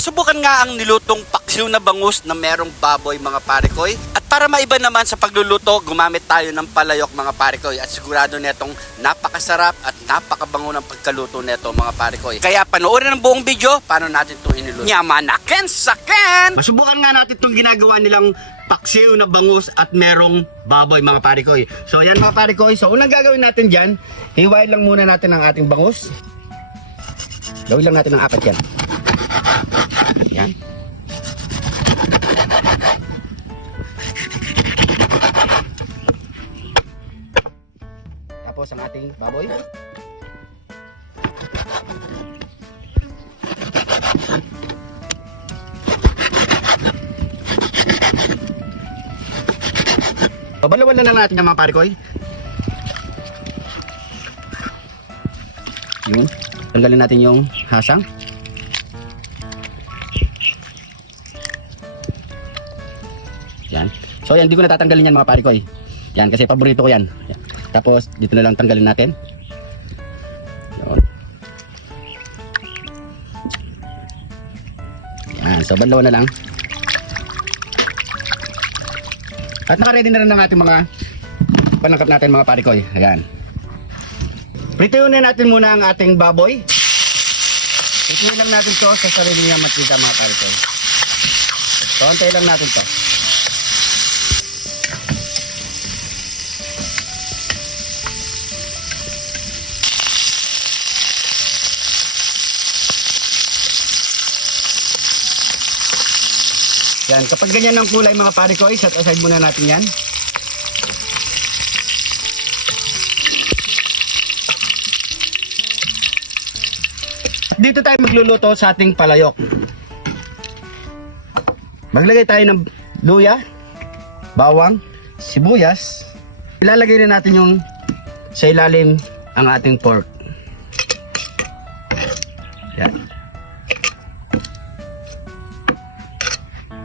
Subukan nga ang nilutong paksiw na bangus na merong baboy mga parikoy. At para maiba naman sa pagluluto, gumamit tayo ng palayok mga parikoy. At sigurado netong napakasarap at napakabango ng pagkaluto neto mga parikoy. Kaya panoorin ang buong video, paano natin ito iniluto. Nyamanaken saken! Masubukan nga natin itong ginagawa nilang paksiw na bangus at merong baboy mga parikoy. So ayan mga parikoy, so unang gagawin natin dyan, hiwain lang muna natin ang ating bangus. Gawin lang natin ng 4 yan. Yan. Tapos ang ating baboy. Babalawan na lang natin yung mga parikoy. Yun. Tanggalin natin yung hasang. Yan. So yan, hindi ko natatanggalin yan mga parikoy. Yan, kasi paborito ko yan. Yan. Tapos dito na lang tanggalin natin. Yun. Yan, so banlaw na lang. At nakaready na rin ang ating mga panangkap natin mga parikoy. Ayan. Prituin na natin muna ang ating baboy. Prituin lang natin to sa sarili niya makita mga parikoy. So antay lang natin to. Yan, kapag ganyan ang kulay mga parikoy, set aside muna natin yan. Dito tayo magluluto sa ating palayok. Maglagay tayo ng luya, bawang, sibuyas. Ilalagay na natin yung sa ilalim ang ating pork. Yan.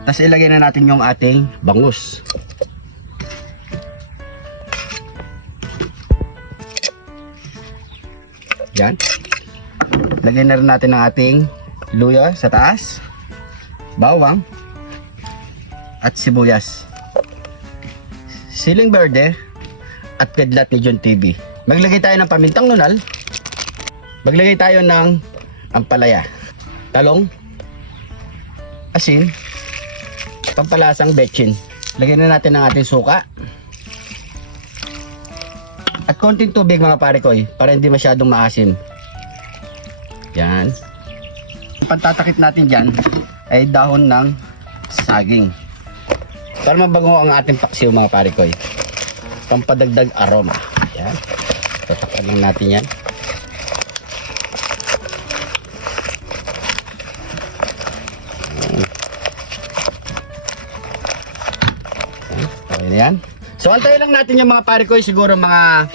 Tapos ilagay na natin yung ating bangus. Yan. Lagyan na rin natin ang ating luya sa taas, bawang, at sibuyas. Siling berde at kidlat ni John TV. Maglagay tayo ng pamintang nunal. Maglagay tayo ng ampalaya, talong, asin, pampalasang betchin. Lagyan na natin ang ating suka. At konting tubig mga parikoy para hindi masyadong maasim. Yan. Ang pagtatakip natin dyan ay dahon ng saging. Para mabango ang ating paksiw mga parikoy. Pampadagdag aroma. Yan. Tatakpan lang natin yan. Ayan. So antayin lang natin yung mga parikoy, siguro mga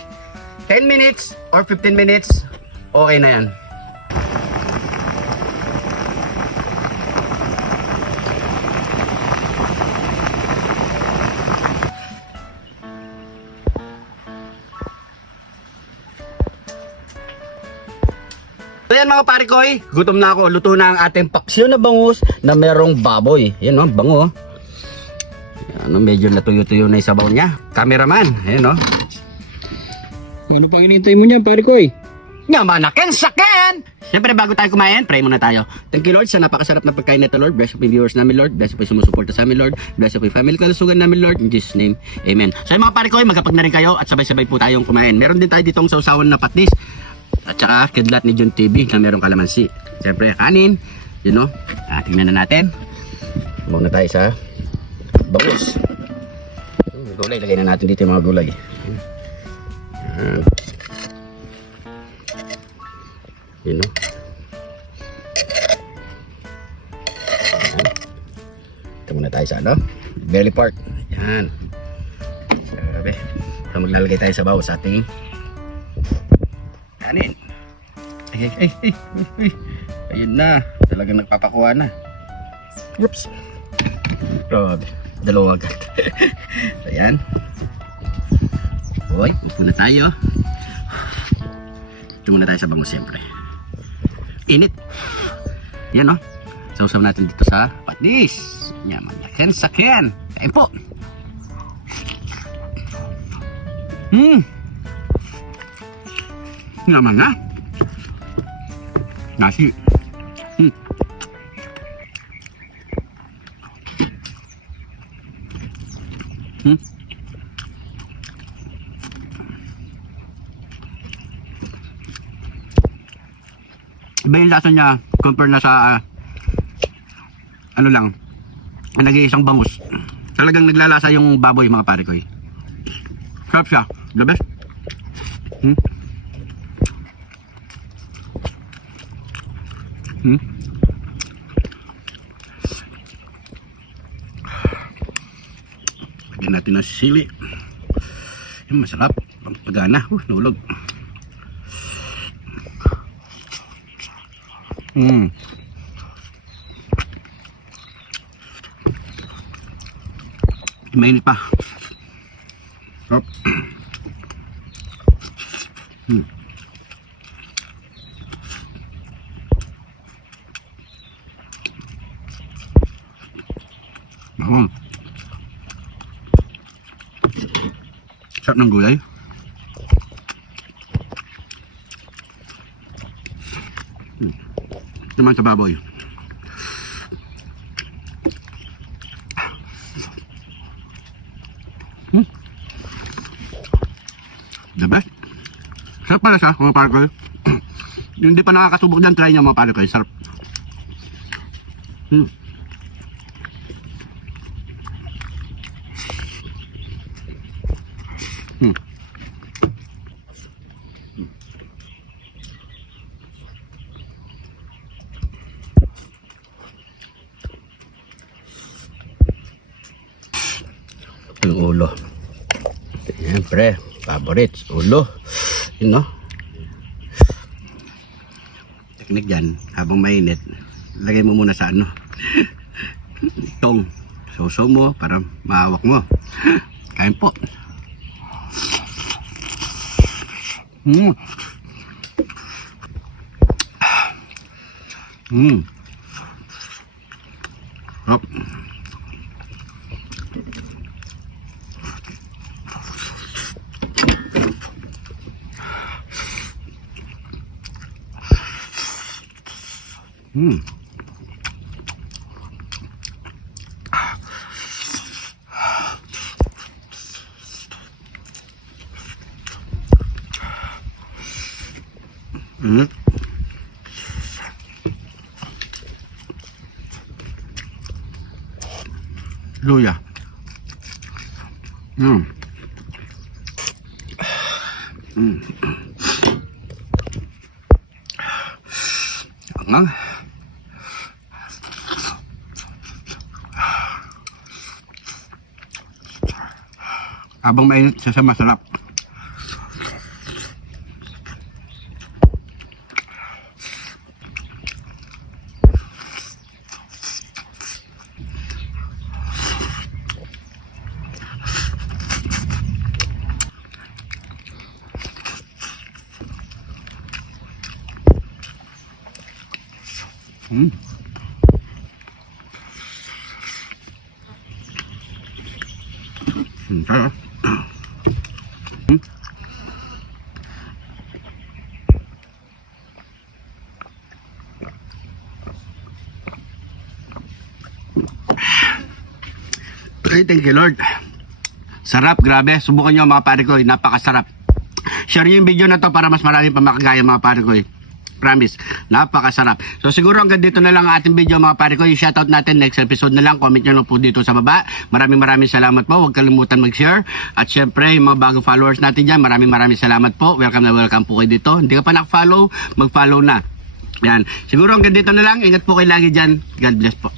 10 minutes or 15 minutes. Okay na yan. So yan mga parikoy, gutom na ako. Luto na ang ating paksiw na bangus na merong baboy. Yan o, bango. Ano, medyo natuyo-tuyo na yung sabaw niya. Cameraman, ayan o. Ano pang inintay mo niyan, parikoy? Nyamanaken saken! Siyempre bago tayo kumain, pray muna tayo. Thank you Lord sa napakasarap na pagkain nito Lord. Bless po yung viewers namin Lord. Bless po yung sumusuporta sa amin Lord. Bless po yung family kalusugan namin Lord. In Jesus name, Amen. So mga parikoy, magkapag na rin kayo at sabay-sabay po tayong kumain. Meron din tayo ditong sausawan na patis. At saka kidlat ni John TV na merong kalamansi. Siyempre kanin, you know. Tingnan na natin. Muna tayo sa bangus. Gulay, lagay na natin dito yung mga gulay. Yan. Yun o. Ito muna tayo sa ano? Belly part. Yan. Sabi. Ito maglalagay tayo sa bawas sa ating kanin. Ay. Ayun na. Talagang nagpapakuha na. Oops. Grabe. Dalawa agad. Ayan. Hoy, upo na tayo. Ito muna tayo sa bangus siyempre. Init. Yan o. So Sausaw natin dito sa patis. Yan, manyakin sakyan. Kain po. Naman na. Nasi. Iba yung lasa niya compare na sa ano lang, nag-iisang bangus. Talagang naglalasa yung baboy mga pare ko. Sarap siya, the best. Lagyan natin ng sili. Yung masarap, pagana, nulog. Mainit pa. Sarap. Sarap ng gulay. Naman sa baboy. The best. Sarap pala siya mga pare ko. Yung hindi pa nakakasubok dyan, try nyo mga pare ko. Sarap. Yung ulo. Siyempre, favorites, ulo. Yun, no? Teknik dyan, habang mainit, lagay mo muna sa ano. Itong sausaw mo para mahawak mo. Kain po. Hop. Luya. Angang. Habang mainit siya masarap. Sarap. Okay, thank you Lord. Sarap, grabe. Subukan nyo mga pare ko, napakasarap. Share nyo yung video na to para mas marami pa makagaya mga pare ko. Promise, napakasarap. So siguro hanggang dito na lang ang ating video mga pare ko. Yung shoutout natin next episode na lang. Comment nyo lang po dito sa baba. Maraming salamat po. Huwag kalimutan mag-share. At syempre yung mga bagong followers natin dyan, maraming salamat po. Welcome na welcome po kayo dito. Hindi ka pa nak-follow, mag-follow na. Yan. Siguro hanggang dito na lang. Ingat po kayo lagi dyan. God bless po.